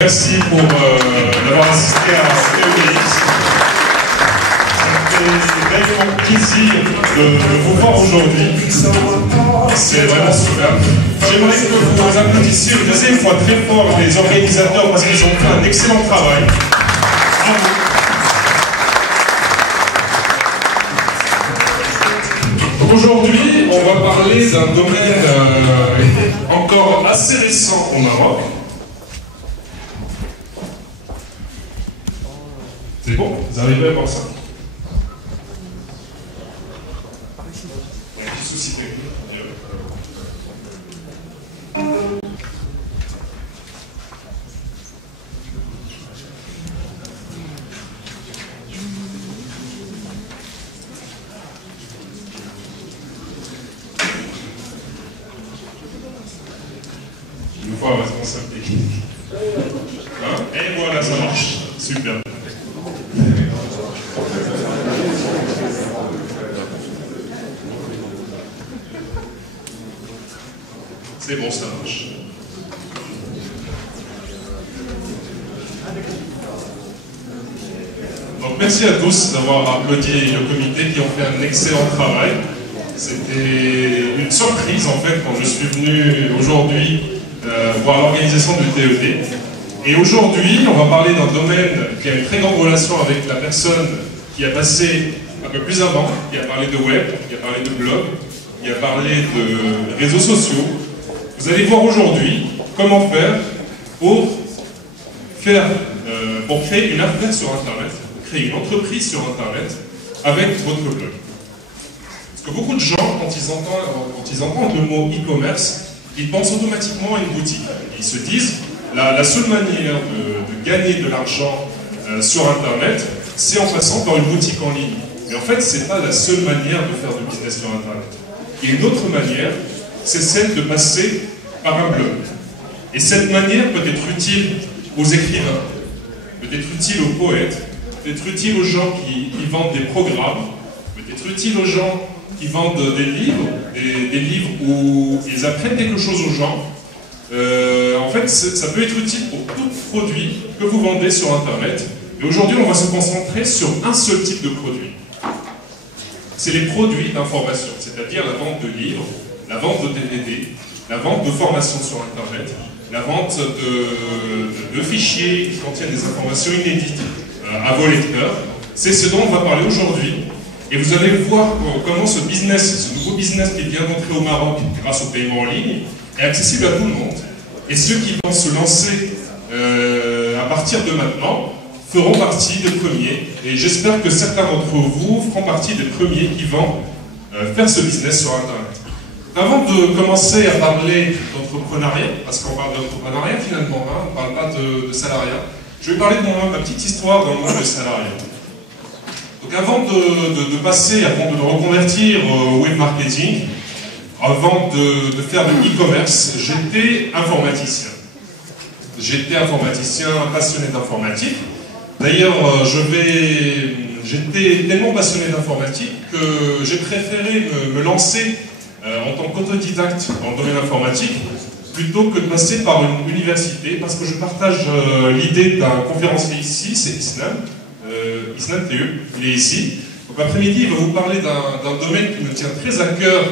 Merci pour d'avoir assisté à PEDX. C'est vraiment plaisir de vous voir aujourd'hui. C'est vraiment super. J'aimerais que vous applaudissiez une deuxième fois très fort les organisateurs parce qu'ils ont fait un excellent travail. Aujourd'hui, on va parler d'un domaine encore assez récent au Maroc. C'est bon, vous arrivez à voir ça. Il y a un petit souci technique. Une fois responsable technique. Hein? Et voilà, ça marche. Super. C'est bon, ça marche. Donc merci à tous d'avoir applaudi le comité qui ont fait un excellent travail. C'était une surprise en fait quand je suis venu aujourd'hui voir l'organisation du TED. Et aujourd'hui, on va parler d'un domaine qui a une très grande relation avec la personne qui a passé un peu plus avant, qui a parlé de web, qui a parlé de blog, qui a parlé de réseaux sociaux. Vous allez voir aujourd'hui comment faire pour créer une affaire sur Internet, créer une entreprise sur Internet avec votre blog. Parce que beaucoup de gens, quand ils entendent le mot e-commerce, ils pensent automatiquement à une boutique. Ils se disent, la seule manière de gagner de l'argent sur Internet, c'est en passant par une boutique en ligne. Mais en fait, ce n'est pas la seule manière de faire du business sur Internet. Il y a une autre manière, c'est celle de passer par un blog. Et cette manière peut être utile aux écrivains, peut être utile aux poètes, peut être utile aux gens qui vendent des programmes, peut être utile aux gens qui vendent des livres où ils apprennent quelque chose aux gens. En fait, ça peut être utile pour tout produit que vous vendez sur Internet. Et aujourd'hui, on va se concentrer sur un seul type de produit. C'est les produits d'information, c'est-à-dire la vente de livres, la vente de DVD, la vente de formations sur Internet, la vente de fichiers qui contiennent des informations inédites à vos lecteurs. C'est ce dont on va parler aujourd'hui. Et vous allez voir comment ce nouveau business qui vient d'entrer au Maroc grâce au paiement en ligne, est accessible à tout le monde. Et ceux qui vont se lancer à partir de maintenant feront partie des premiers. Et j'espère que certains d'entre vous feront partie des premiers qui vont faire ce business sur Internet. Avant de commencer à parler d'entrepreneuriat, parce qu'on parle d'entrepreneuriat finalement, hein, on ne parle pas de salariat, je vais parler de ma petite histoire dans le monde du salariat. Donc avant de me reconvertir au web marketing, avant de faire du e-commerce, j'étais informaticien. J'étais informaticien passionné d'informatique. D'ailleurs, j'étais tellement passionné d'informatique que j'ai préféré me lancer en tant qu'autodidacte dans le domaine informatique plutôt que de passer par une université, parce que je partage l'idée d'un conférencier ici, c'est Islam TE, il est ici. Donc l'après-midi, il va vous parler d'un domaine qui me tient très à cœur,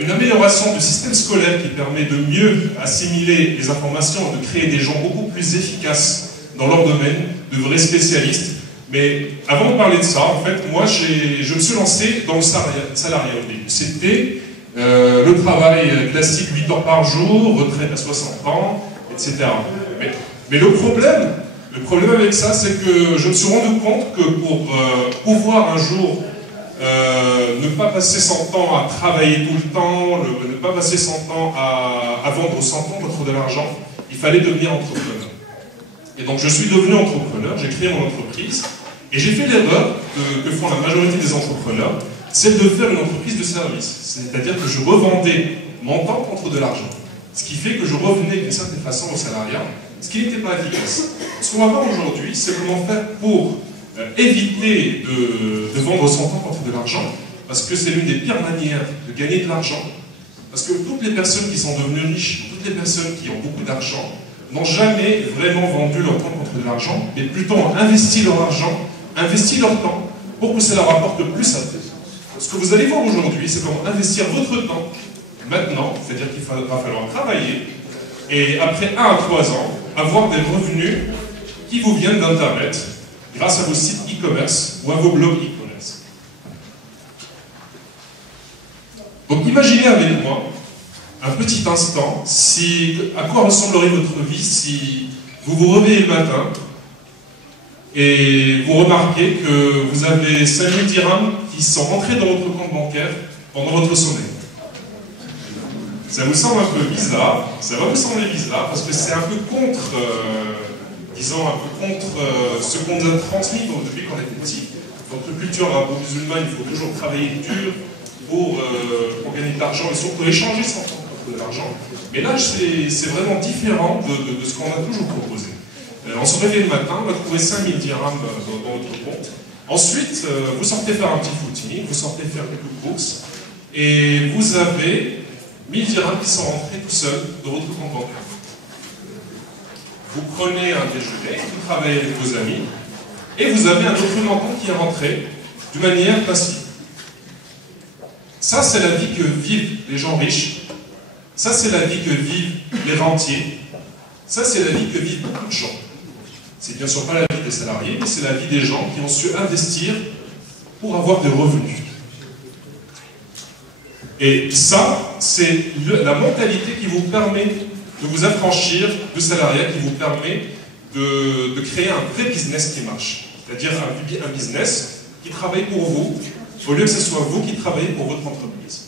une amélioration du système scolaire qui permet de mieux assimiler les informations, de créer des gens beaucoup plus efficaces dans leur domaine, de vrais spécialistes. Mais avant de parler de ça, en fait, moi, je me suis lancé dans le salariat au début. C'était le travail classique, 8 heures par jour, retraite à 60 ans, etc. Mais le problème avec ça, c'est que je me suis rendu compte que pour pouvoir un jour ne pas passer son temps à travailler tout le temps, ne pas passer son temps à vendre son temps contre de l'argent, il fallait devenir entrepreneur. Et donc je suis devenu entrepreneur, j'ai créé mon entreprise, et j'ai fait l'erreur que font la majorité des entrepreneurs, c'est de faire une entreprise de service. C'est-à-dire que je revendais mon temps contre de l'argent. Ce qui fait que je revenais d'une certaine façon au salariat, ce qui n'était pas efficace. Ce qu'on va voir aujourd'hui, c'est comment faire pour éviter de vendre son temps contre de l'argent, parce que c'est l'une des pires manières de gagner de l'argent. Parce que toutes les personnes qui sont devenues riches, toutes les personnes qui ont beaucoup d'argent, n'ont jamais vraiment vendu leur temps contre de l'argent, mais plutôt ont investi leur argent, investi leur temps, pour que ça leur apporte plus après. Ce que vous allez voir aujourd'hui, c'est comment investir votre temps maintenant, c'est-à-dire qu'il va falloir travailler, et après 1 à 3 ans, avoir des revenus qui vous viennent d'Internet, grâce à vos sites e-commerce ou à vos blogs e-commerce. Donc imaginez avec moi, un petit instant, à quoi ressemblerait votre vie si vous vous réveillez le matin et vous remarquez que vous avez 5000 dirhams qui sont rentrés dans votre compte bancaire pendant votre sommeil. Ça vous semble un peu bizarre, ça va vous sembler bizarre parce que c'est un peu contre, disons, un peu contre ce qu'on nous a transmis depuis qu'on était petit. Dans notre culture arabo-musulmane, il faut toujours travailler dur pour gagner de l'argent et surtout échanger son temps contre de l'argent. Mais là, c'est vraiment différent de ce qu'on a toujours proposé. On se réveille le matin, on va trouver 5000 dirhams dans votre compte. Ensuite, vous sortez faire un petit footing, vous sortez faire quelques courses, et vous avez 1000 dirhams qui sont rentrés tout seuls dans votre compte bancaire. Vous prenez un déjeuner, vous travaillez avec vos amis, et vous avez un autre montant qui est rentré de manière passive. Ça, c'est la vie que vivent les gens riches. Ça, c'est la vie que vivent les rentiers. Ça, c'est la vie que vivent beaucoup de gens. C'est bien sûr pas la vie des salariés, mais c'est la vie des gens qui ont su investir pour avoir des revenus. Et ça, c'est la mentalité qui vous permet de vous affranchir du salariat, qui vous permet de créer un vrai business qui marche. C'est-à-dire un business qui travaille pour vous, au lieu que ce soit vous qui travaillez pour votre entreprise.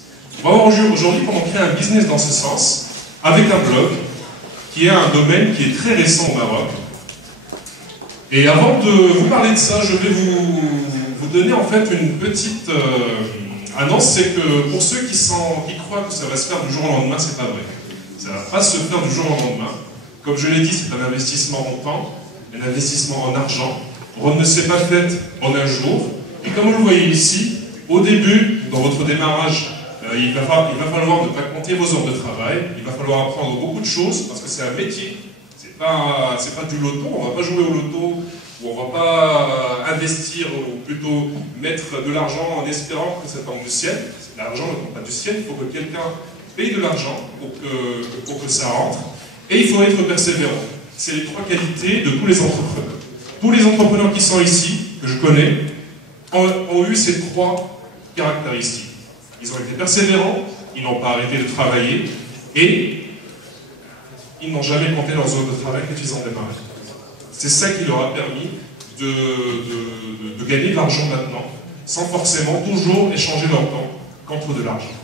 On va voir aujourd'hui comment créer un business dans ce sens, avec un blog, qui est un domaine qui est très récent au Maroc. Et avant de vous parler de ça, je vais vous donner en fait une petite annonce, c'est que pour ceux qui croient que ça va se faire du jour au lendemain, c'est pas vrai. Ça ne va pas se faire du jour au lendemain. Comme je l'ai dit, c'est un investissement en temps, un investissement en argent. On ne s'est pas fait en un jour. Et comme vous le voyez ici, au début, dans votre démarrage, il va falloir ne pas compter vos heures de travail, il va falloir apprendre beaucoup de choses, parce que c'est un métier. C'est pas du loto, on ne va pas jouer au loto, ou on ne va pas investir, ou plutôt mettre de l'argent en espérant que ça tombe du ciel. L'argent ne tombe pas du ciel, il faut que quelqu'un paye de l'argent pour que ça rentre. Et il faut être persévérant. C'est les 3 qualités de tous les entrepreneurs. Tous les entrepreneurs qui sont ici, que je connais, ont eu ces 3 caractéristiques. Ils ont été persévérants, ils n'ont pas arrêté de travailler, et ils n'ont jamais compté leurs heures de travail quand ils ont démarré. C'est ça qui leur a permis de gagner de l'argent maintenant, sans forcément toujours échanger leur temps contre de l'argent.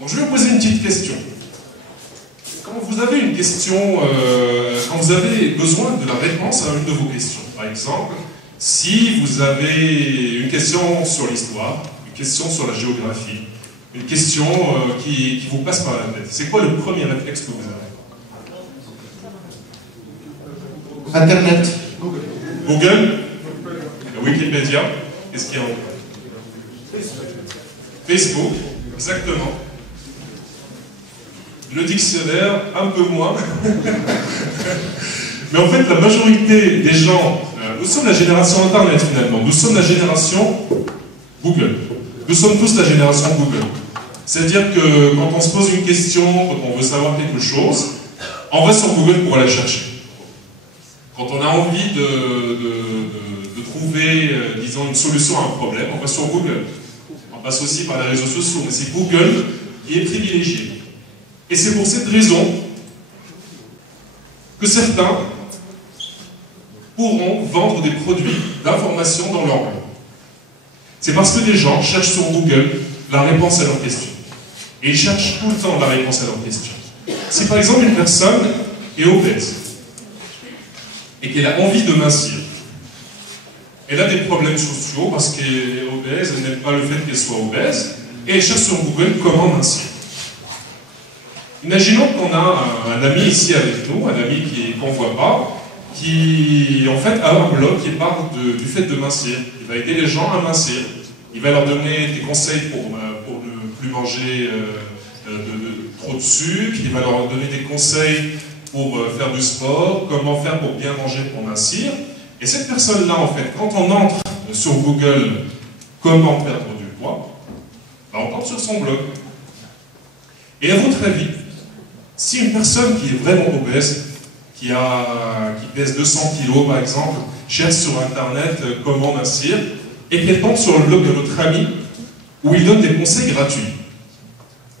Donc je vais vous poser une petite question. Quand vous avez une question, quand vous avez besoin de la réponse à une de vos questions, par exemple, si vous avez une question sur l'histoire, une question sur la géographie, une question qui vous passe par la tête, c'est quoi le premier réflexe que vous avez? Internet. Google? Wikipédia? Qu'est-ce qu'il y a en Facebook, exactement. Le dictionnaire, un peu moins. Mais en fait, la majorité des gens, nous sommes la génération Internet finalement, nous sommes la génération Google. Nous sommes tous la génération Google. C'est-à-dire que quand on se pose une question, quand on veut savoir quelque chose, on va sur Google pour aller chercher. Quand on a envie de trouver, disons, une solution à un problème, on va sur Google. On passe aussi par les réseaux sociaux, mais c'est Google qui est privilégié. Et c'est pour cette raison que certains pourront vendre des produits d'information dans leur langue. C'est parce que des gens cherchent sur Google la réponse à leurs questions. Et ils cherchent tout le temps la réponse à leurs questions. Si par exemple une personne est obèse et qu'elle a envie de mincir, elle a des problèmes sociaux parce qu'elle est obèse, elle n'aime pas le fait qu'elle soit obèse, et elle cherche sur Google comment mincir. Imaginons qu'on a un ami ici avec nous, un ami qu'on ne voit pas, qui en fait a un blog qui parle du fait de mincir. Il va aider les gens à mincir. Il va leur donner des conseils pour ne plus manger trop de sucre, il va leur donner des conseils pour faire du sport, comment faire pour bien manger pour mincir. Et cette personne-là, en fait, quand on entre sur Google « Comment perdre du poids », ben on tombe sur son blog. Et à votre avis, si une personne qui est vraiment obèse, qui pèse 200 kg par exemple, cherche sur internet comment mincir, et qu'elle tombe sur le blog de notre ami, où il donne des conseils gratuits,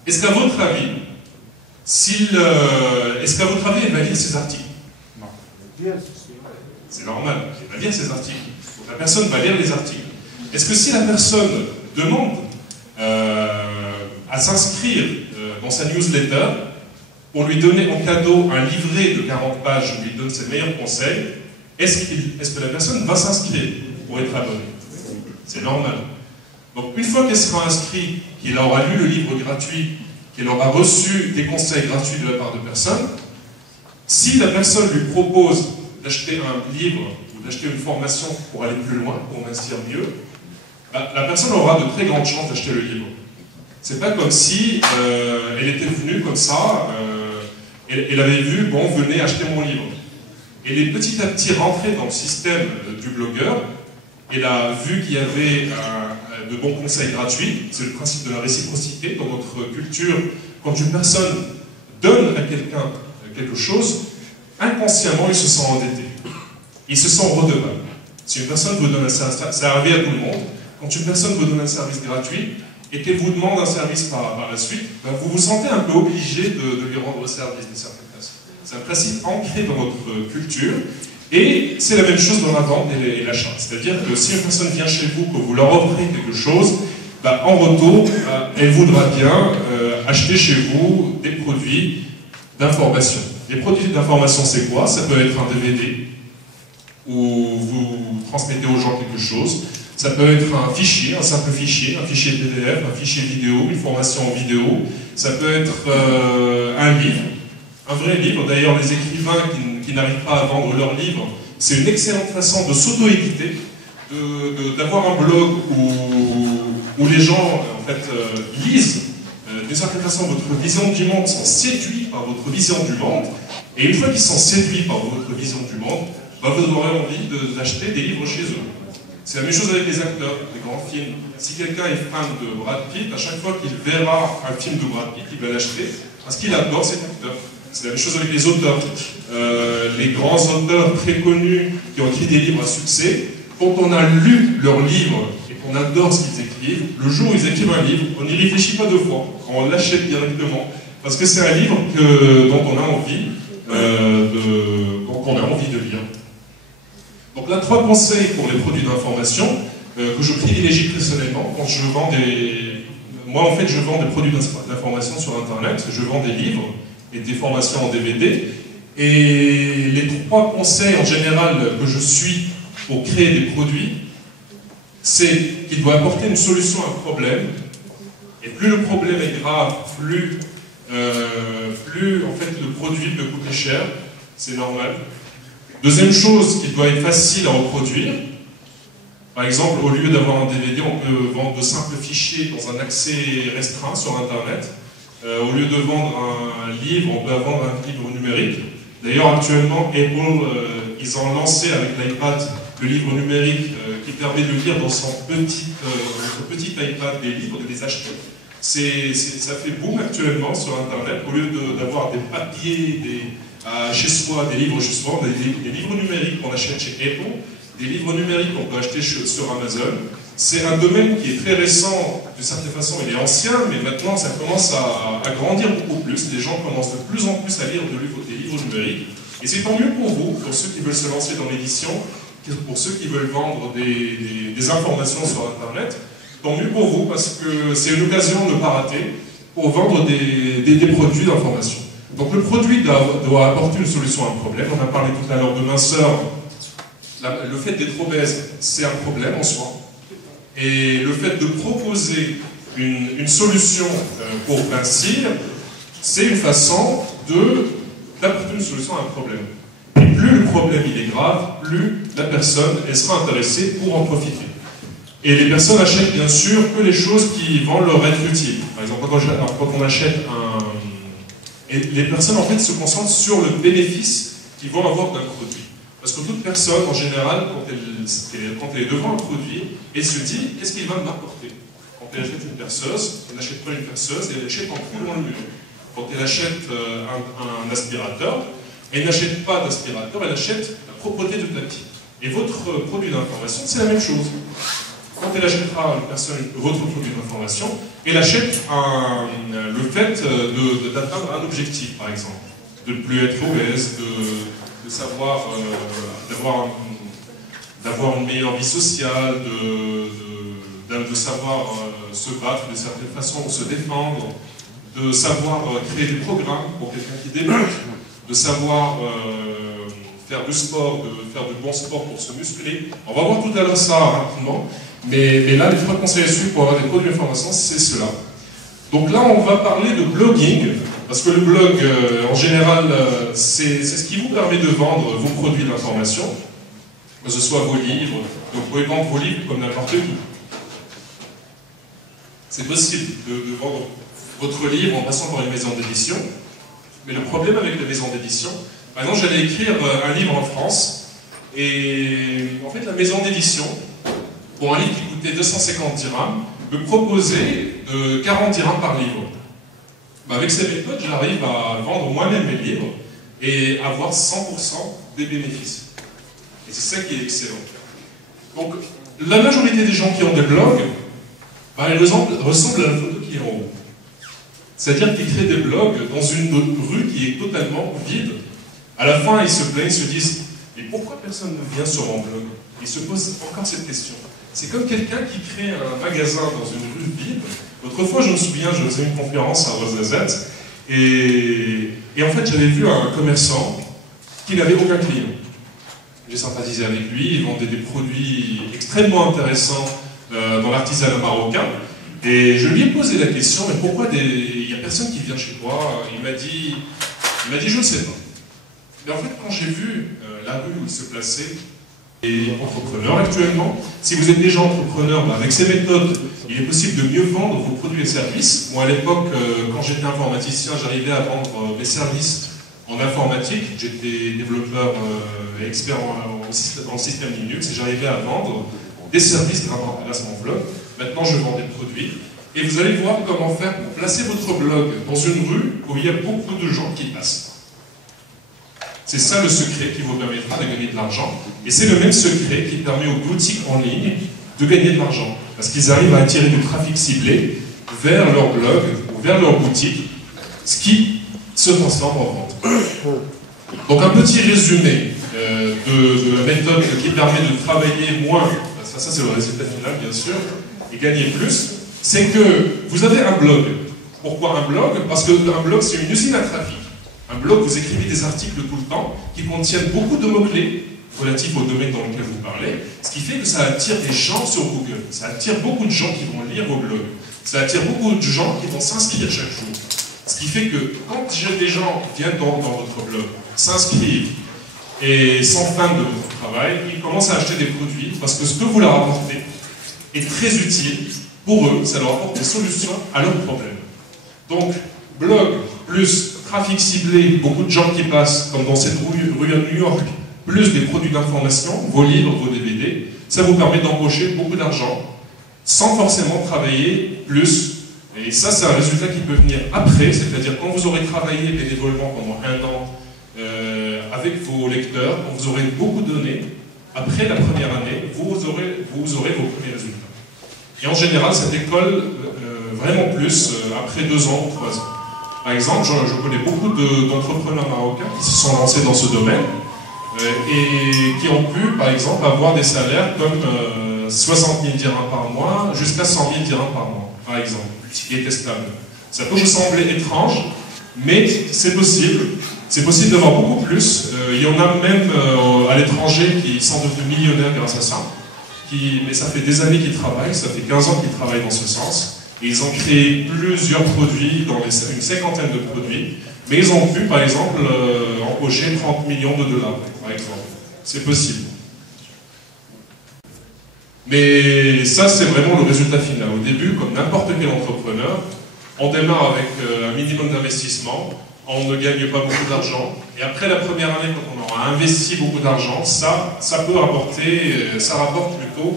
est-ce qu'à votre avis, elle va lire ces articles? Non. C'est normal, elle va lire ces articles. Donc, la personne va lire les articles. Est-ce que si la personne demande à s'inscrire dans sa newsletter, pour lui donner en cadeau un livret de 40 pages où il donne ses meilleurs conseils, est-ce que la personne va s'inscrire pour être abonnée? C'est normal. Donc une fois qu'elle sera inscrite, qu'il aura lu le livre gratuit, qu'elle aura reçu des conseils gratuits de la part de personnes, si la personne lui propose d'acheter un livre ou d'acheter une formation pour aller plus loin, pour mincir mieux, bah, la personne aura de très grandes chances d'acheter le livre. C'est pas comme si elle était venue comme ça, elle avait vu, bon, venez acheter mon livre. Elle est petit à petit rentrée dans le système du blogueur, elle a vu qu'il y avait de bons conseils gratuits, c'est le principe de la réciprocité. Dans notre culture, quand une personne donne à quelqu'un quelque chose, inconsciemment, il se sent endetté. Il se sent redevable. Si une personne vous donne un service, c'est arrivé à tout le monde, quand une personne vous donne un service gratuit, et qu'elle vous demande un service par la suite, ben vous vous sentez un peu obligé de lui rendre service de certaines façons. C'est un principe ancré dans notre culture, et c'est la même chose dans la vente et l'achat. C'est-à-dire que si une personne vient chez vous, que vous leur offrez quelque chose, ben en retour, elle voudra bien acheter chez vous des produits d'information. Les produits d'information, c'est quoi? Ça peut être un DVD, où vous transmettez aux gens quelque chose. Ça peut être un fichier, un simple fichier, un fichier PDF, un fichier vidéo, une formation en vidéo. Ça peut être un livre, un vrai livre. D'ailleurs, les écrivains qui n'arrivent pas à vendre leurs livres, c'est une excellente façon de s'auto-éditer, d'avoir un blog où les gens en fait, lisent d'une certaine façon votre vision du monde, sont séduits par votre vision du monde. Et une fois qu'ils sont séduits par votre vision du monde, bah, vous aurez envie d'acheter des livres chez eux. C'est la même chose avec les acteurs, les grands films. Si quelqu'un est fan de Brad Pitt, à chaque fois qu'il verra un film de Brad Pitt, il va l'acheter parce qu'il adore cet acteur. C'est la même chose avec les auteurs. Les grands auteurs très connus qui ont écrit des livres à succès, quand on a lu leurs livres et qu'on adore ce qu'ils écrivent, le jour où ils écrivent un livre, on n'y réfléchit pas deux fois, on l'achète directement. Parce que c'est un livre dont on a envie, de lire. Donc là, 3 conseils pour les produits d'information que je privilégie personnellement quand je vends Moi, en fait, je vends des produits d'information sur Internet, je vends des livres et des formations en DVD. Et les 3 conseils en général que je suis pour créer des produits, c'est qu'il doit apporter une solution à un problème. Et plus le problème est grave, plus en fait, le produit peut coûter cher, c'est normal. Deuxième chose, qu'il doit être facile à reproduire. Par exemple, au lieu d'avoir un DVD, on peut vendre de simples fichiers dans un accès restreint sur Internet. Au lieu de vendre un livre, on peut vendre un livre numérique. D'ailleurs, actuellement, Apple, ils ont lancé avec l'iPad le livre numérique qui permet de lire dans son petit iPad des livres, de les acheter. Ça fait boom actuellement sur Internet. Au lieu d'avoir des papiers, chez soi, des livres chez soi, on a des livres numériques qu'on achète chez Apple, des livres numériques qu'on peut acheter sur Amazon. C'est un domaine qui est très récent, d'une certaine façon il est ancien, mais maintenant ça commence à grandir beaucoup plus. Les gens commencent de plus en plus à lire des livres numériques. Et c'est tant mieux pour vous, pour ceux qui veulent se lancer dans l'édition, pour ceux qui veulent vendre des informations sur Internet. Tant mieux pour vous, parce que c'est une occasion de ne pas rater pour vendre des produits d'information. Donc le produit doit apporter une solution à un problème. On a parlé tout à l'heure de minceur. Le fait d'être obèse, c'est un problème en soi. Et le fait de proposer une solution pour mincir, c'est une façon d'apporter une solution à un problème. Et plus le problème il est grave, plus la personne elle sera intéressée pour en profiter. Et les personnes achètent bien sûr que les choses qui vont leur être utiles. Par exemple, quand on achète les personnes en fait se concentrent sur le bénéfice qu'ils vont avoir d'un produit. Parce que toute personne, en général, quand elle est devant un produit, elle se dit, qu'est-ce qu'il va m'apporter? Quand elle achète une perceuse, elle n'achète pas une perceuse, elle achète un trou dans le mur. Quand elle achète un aspirateur, elle n'achète pas d'aspirateur, elle achète la propreté de tapis. Et votre produit d'information, c'est la même chose. Quand elle achètera votre produit d'information, elle achète le fait d'atteindre un objectif, par exemple. De ne plus être obèse, de savoir, d'avoir une meilleure vie sociale, de savoir se battre de certaines façons, de se défendre, de savoir créer des programmes pour quelqu'un qui débute, de savoir faire du sport, de faire du bon sport pour se muscler. On va voir tout à l'heure ça rapidement, mais là, les 3 conseils à suivre pour avoir des produits d'information, c'est cela. Donc là, on va parler de blogging, parce que le blog, en général, c'est ce qui vous permet de vendre vos produits d'information, que ce soit vos livres. Donc vous pouvez vendre vos livres comme n'importe qui. C'est possible de vendre votre livre en passant par une maison d'édition, mais le problème avec la maison d'édition, par exemple, j'allais écrire un livre en France, et en fait, la maison d'édition, pour un livre qui coûtait 250 dirhams, me proposait de 40 dirhams par livre. Avec ces méthodes, j'arrive à vendre moi-même mes livres et avoir 100% des bénéfices. Et c'est ça qui est excellent. Donc, la majorité des gens qui ont des blogs, ils ressemblent à la photo qui est en haut. C'est-à-dire qu'ils créent des blogs dans une rue qui est totalement vide. À la fin, ils se plaignent, ils se disent « Mais pourquoi personne ne vient sur mon blog ?» Ils se posent encore cette question. C'est comme quelqu'un qui crée un magasin dans une rue vide. Autrefois, je me souviens, je faisais une conférence à Ouarzazate, et en fait, j'avais vu un commerçant qui n'avait aucun client. J'ai sympathisé avec lui, il vendait des produits extrêmement intéressants dans l'artisanat marocain, et je lui ai posé la question, mais pourquoi il n'y a personne qui vient chez toi? Il m'a dit, je ne sais pas. Mais en fait, quand j'ai vu la rue où il se plaçait, et entrepreneur actuellement, si vous êtes déjà entrepreneur, avec ces méthodes, il est possible de mieux vendre vos produits et services. Moi, à l'époque, quand j'étais informaticien, j'arrivais à vendre mes services en informatique. J'étais développeur expert en système Linux, et j'arrivais à vendre des services grâce à mon blog. Maintenant, je vends des produits. Et vous allez voir comment faire pour placer votre blog dans une rue où il y a beaucoup de gens qui passent. C'est ça le secret qui vous permettra de gagner de l'argent. Et c'est le même secret qui permet aux boutiques en ligne de gagner de l'argent. Parce qu'ils arrivent à attirer du trafic ciblé vers leur blog ou vers leur boutique, ce qui se transforme en vente. Donc un petit résumé de la méthode qui permet de travailler moins, ça c'est le résultat final bien sûr, et gagner plus, c'est que vous avez un blog. Pourquoi un blog? Parce qu'un blog c'est une usine à trafic. Un blog, vous écrivez des articles tout le temps qui contiennent beaucoup de mots-clés relatifs au domaine dans lequel vous parlez, ce qui fait que ça attire des gens sur Google. Ça attire beaucoup de gens qui vont lire vos blogs. Ça attire beaucoup de gens qui vont s'inscrire chaque jour. Ce qui fait que quand des gens viennent dans votre blog, s'inscrivent et sont fans de votre travail, ils commencent à acheter des produits parce que ce que vous leur apportez est très utile pour eux. Ça leur apporte des solutions à leurs problèmes. Donc, blog plus trafic ciblé, beaucoup de gens qui passent, comme dans cette rue à New York, plus des produits d'information, vos livres, vos DVD, ça vous permet d'embaucher beaucoup d'argent, sans forcément travailler plus. Et ça, c'est un résultat qui peut venir après, c'est-à-dire quand vous aurez travaillé bénévolement pendant 1 an avec vos lecteurs, quand vous aurez beaucoup donné, après la première année, vous aurez vos premiers résultats. Et en général, ça décolle vraiment plus après 2 ans ou 3 ans. Par exemple, je connais beaucoup d'entrepreneurs marocains qui se sont lancés dans ce domaine et qui ont pu, par exemple, avoir des salaires comme 60 000 dirhams par mois jusqu'à 100 000 dirhams par mois, par exemple, ce qui est stable. Ça peut vous sembler étrange, mais c'est possible. C'est possible d'avoir beaucoup plus. Il y en a même à l'étranger qui sont devenus millionnaires grâce à ça. Mais ça fait des années qu'ils travaillent, ça fait 15 ans qu'ils travaillent dans ce sens. Et ils ont créé plusieurs produits, une 50aine de produits, mais ils ont pu, par exemple, empocher 30 millions de dollars, par exemple. C'est possible. Mais ça, c'est vraiment le résultat final. Au début, comme n'importe quel entrepreneur, on démarre avec un minimum d'investissement, on ne gagne pas beaucoup d'argent. Et après la première année, quand on aura investi beaucoup d'argent, ça peut rapporter, ça rapporte plutôt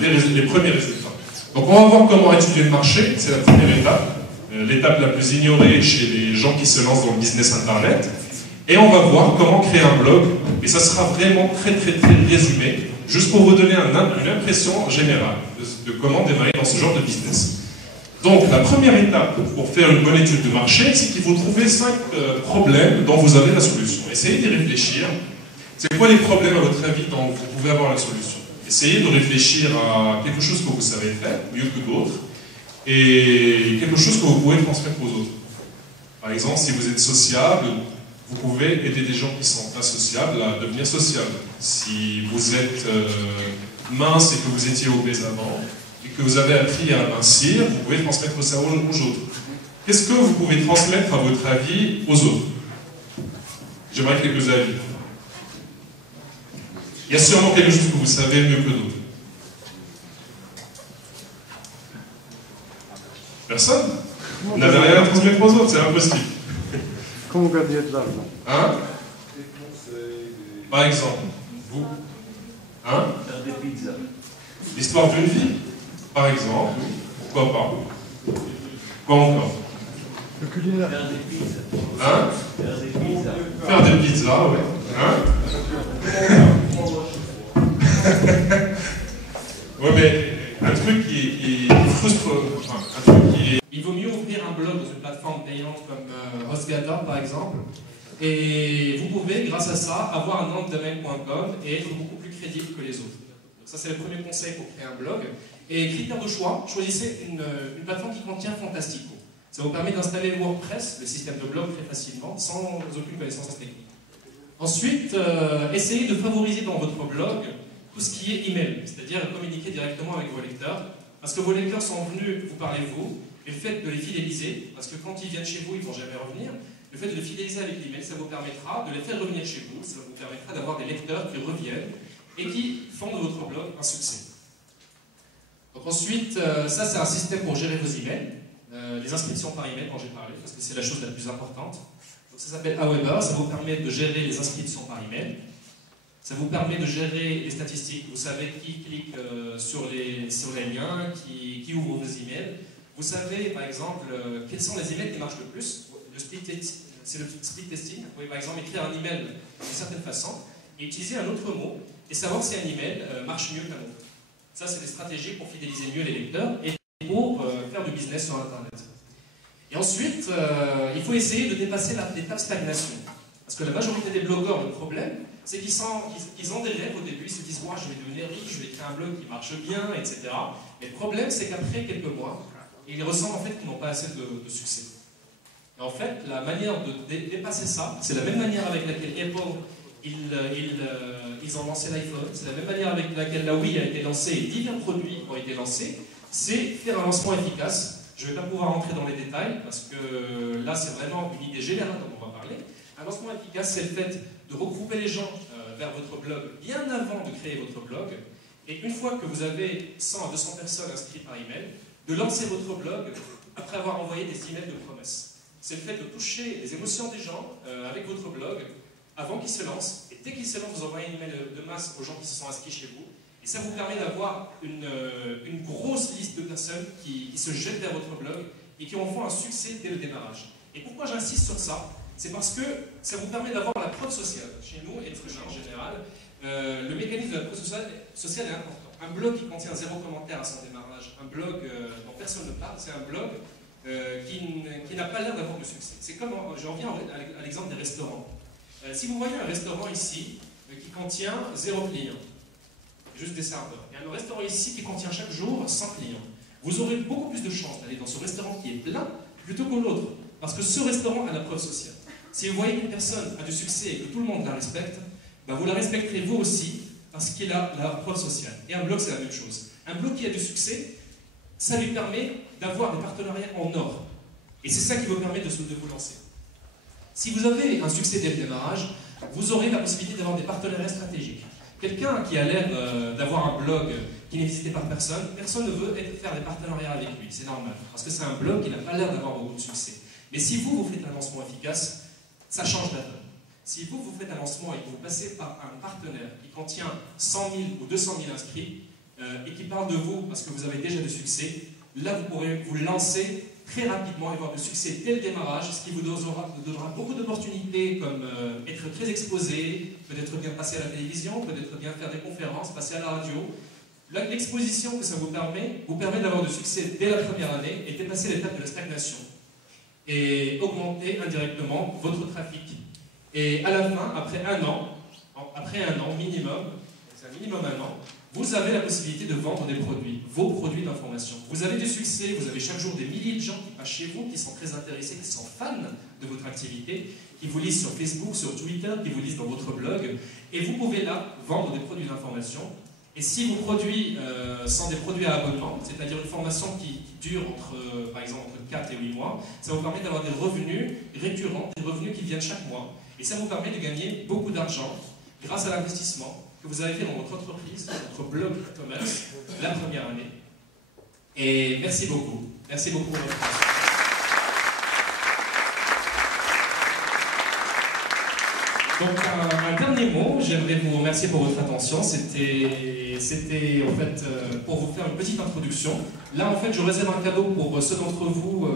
les premiers résultats. Donc on va voir comment étudier le marché, c'est la première étape, l'étape la plus ignorée chez les gens qui se lancent dans le business internet. Et on va voir comment créer un blog, et ça sera vraiment très résumé, juste pour vous donner une impression générale de comment démarrer dans ce genre de business. Donc la première étape pour faire une bonne étude de marché, c'est qu'il faut trouver 5 problèmes dont vous avez la solution. Essayez d'y réfléchir. C'est quoi les problèmes à votre avis dont vous pouvez avoir la solution? Essayez de réfléchir à quelque chose que vous savez faire, mieux que d'autres, et quelque chose que vous pouvez transmettre aux autres. Par exemple, si vous êtes sociable, vous pouvez aider des gens qui ne sont pas sociables à devenir sociables. Si vous êtes mince et que vous étiez obèse avant, et que vous avez appris à mincir, vous pouvez transmettre ça aux autres. Qu'est-ce que vous pouvez transmettre, à votre avis, aux autres? J'aimerais quelques avis. Il y a sûrement quelque chose que vous savez mieux que d'autres. Personne? Vous n'avez rien à transmettre aux autres, c'est impossible. Comment gagner de l'argent? Hein? Par exemple, vous? Hein? Faire des pizzas. L'histoire d'une vie? Par exemple, pourquoi pas? Quoi encore? Le culinaire. Faire des pizzas. Hein? Faire des pizzas. Faire des pizzas, ouais. Hein? Ouais, mais un truc qui frustre, enfin, un truc qui est... Il vaut mieux ouvrir un blog dans une plateforme payante comme HostGator par exemple, et vous pouvez, grâce à ça, avoir un nom de domaine.com et être beaucoup plus crédible que les autres. Donc ça c'est le premier conseil pour créer un blog. Et critère de choix, choisissez une plateforme qui contient Fantastico. Ça vous permet d'installer WordPress, le système de blog, très facilement, sans aucune connaissance technique. Ensuite, essayez de favoriser dans votre blog tout ce qui est email, c'est-à-dire communiquer directement avec vos lecteurs, parce que vos lecteurs sont venus vous parler vous, et le fait de les fidéliser, parce que quand ils viennent chez vous, ils ne vont jamais revenir, le fait de les fidéliser avec l'email, ça vous permettra de les faire revenir chez vous, ça vous permettra d'avoir des lecteurs qui reviennent et qui font de votre blog un succès. Donc ensuite, ça c'est un système pour gérer vos emails, les inscriptions par email dont j'ai parlé, parce que c'est la chose la plus importante. Donc ça s'appelle Aweber, ça vous permet de gérer les inscriptions par email. Ça vous permet de gérer les statistiques. Vous savez qui clique sur les liens, qui ouvre vos emails. Vous savez, par exemple, quels sont les emails qui marchent le plus. C'est le split testing. Vous pouvez, par exemple, écrire un email d'une certaine façon et utiliser un autre mot et savoir si un email marche mieux qu'un autre. Ça, c'est des stratégies pour fidéliser mieux les lecteurs et pour faire du business sur Internet. Et ensuite, il faut essayer de dépasser l'étape stagnation. Parce que la majorité des blogueurs, le problème, c'est qu'ils ont des rêves au début, ils se disent « je vais devenir riche, je vais créer un blog qui marche bien, etc. » Mais le problème, c'est qu'après quelques mois, ils ressentent en fait qu'ils n'ont pas assez de succès. Et en fait, la manière de dépasser ça, c'est la même manière avec laquelle Apple, ils ont lancé l'iPhone, c'est la même manière avec laquelle la Wii a été lancée et divers produits ont été lancés, c'est faire un lancement efficace. Je ne vais pas pouvoir rentrer dans les détails, parce que là, c'est vraiment une idée générale dont on va parler. Un lancement efficace, c'est le fait de regrouper les gens vers votre blog bien avant de créer votre blog. Et une fois que vous avez 100 à 200 personnes inscrites par email, de lancer votre blog après avoir envoyé des emails de promesses. C'est le fait de toucher les émotions des gens avec votre blog avant qu'ils se lancent. Et dès qu'ils se lancent, vous envoyez un email de masse aux gens qui se sont inscrits chez vous. Et ça vous permet d'avoir une grosse liste de personnes qui se jettent vers votre blog et qui en font un succès dès le démarrage. Et pourquoi j'insiste sur ça? C'est parce que ça vous permet d'avoir la preuve sociale. Chez nous, et en général, le mécanisme de la preuve sociale est important. Un blog qui contient 0 commentaire à son démarrage, un blog dont personne ne parle, c'est un blog qui n'a pas l'air d'avoir de succès. C'est comme, j'en reviens à l'exemple des restaurants. Si vous voyez un restaurant ici qui contient 0 client, juste des serveurs, et un restaurant ici qui contient chaque jour 100 clients, vous aurez beaucoup plus de chances d'aller dans ce restaurant qui est plein plutôt que l'autre, parce que ce restaurant a la preuve sociale. Si vous voyez qu'une personne a du succès et que tout le monde la respecte, ben vous la respecterez vous aussi parce qu'il a la preuve sociale. Et un blog, c'est la même chose. Un blog qui a du succès, ça lui permet d'avoir des partenariats en or. Et c'est ça qui vous permet de vous lancer. Si vous avez un succès dès le démarrage, vous aurez la possibilité d'avoir des partenariats stratégiques. Quelqu'un qui a l'air d'avoir un blog qui n'est visité par personne, personne ne veut faire des partenariats avec lui, c'est normal. Parce que c'est un blog qui n'a pas l'air d'avoir beaucoup de succès. Mais si vous faites un lancement efficace, ça change la donne. Si vous faites un lancement et que vous passez par un partenaire qui contient 100 000 ou 200 000 inscrits et qui parle de vous parce que vous avez déjà du succès, là vous pourrez vous lancer très rapidement et avoir du succès dès le démarrage, ce qui vous donnera beaucoup d'opportunités comme être très exposé, peut-être bien passer à la télévision, peut-être bien faire des conférences, passer à la radio. L'exposition que ça vous permet d'avoir du succès dès la première année et dépasser l'étape de la stagnation et augmenter indirectement votre trafic. Et à la fin, après un an minimum, c'est un minimum un an, vous avez la possibilité de vendre des produits, vos produits d'information. Vous avez du succès, vous avez chaque jour des milliers de gens qui passent chez vous, qui sont très intéressés, qui sont fans de votre activité, qui vous lisent sur Facebook, sur Twitter, qui vous lisent dans votre blog, et vous pouvez là vendre des produits d'information. Et si vos produits sont des produits à abonnement, c'est-à-dire une formation qui dure par exemple entre 4 et 8 mois, ça vous permet d'avoir des revenus récurrents, des revenus qui viennent chaque mois. Et ça vous permet de gagner beaucoup d'argent grâce à l'investissement que vous avez fait dans votre entreprise, votre blog e-commerce, la première année. Et merci beaucoup. Merci beaucoup pour votre attention. Donc un dernier mot, j'aimerais vous remercier pour votre attention. C'était en fait pour vous faire une petite introduction. Là en fait je réserve un cadeau pour ceux d'entre vous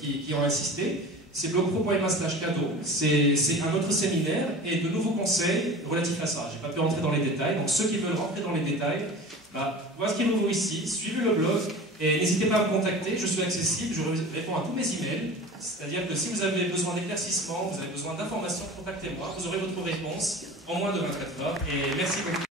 qui ont insisté. C'est blogpro.ma/cadeau. C'est un autre séminaire et de nouveaux conseils relatifs à ça. Je n'ai pas pu rentrer dans les détails. Donc ceux qui veulent rentrer dans les détails, inscrivez-vous ici, suivez le blog et n'hésitez pas à me contacter. Je suis accessible, je réponds à tous mes emails. C'est-à-dire que si vous avez besoin d'éclaircissement, vous avez besoin d'informations, contactez-moi. Vous aurez votre réponse en moins de 24 heures. Et merci beaucoup.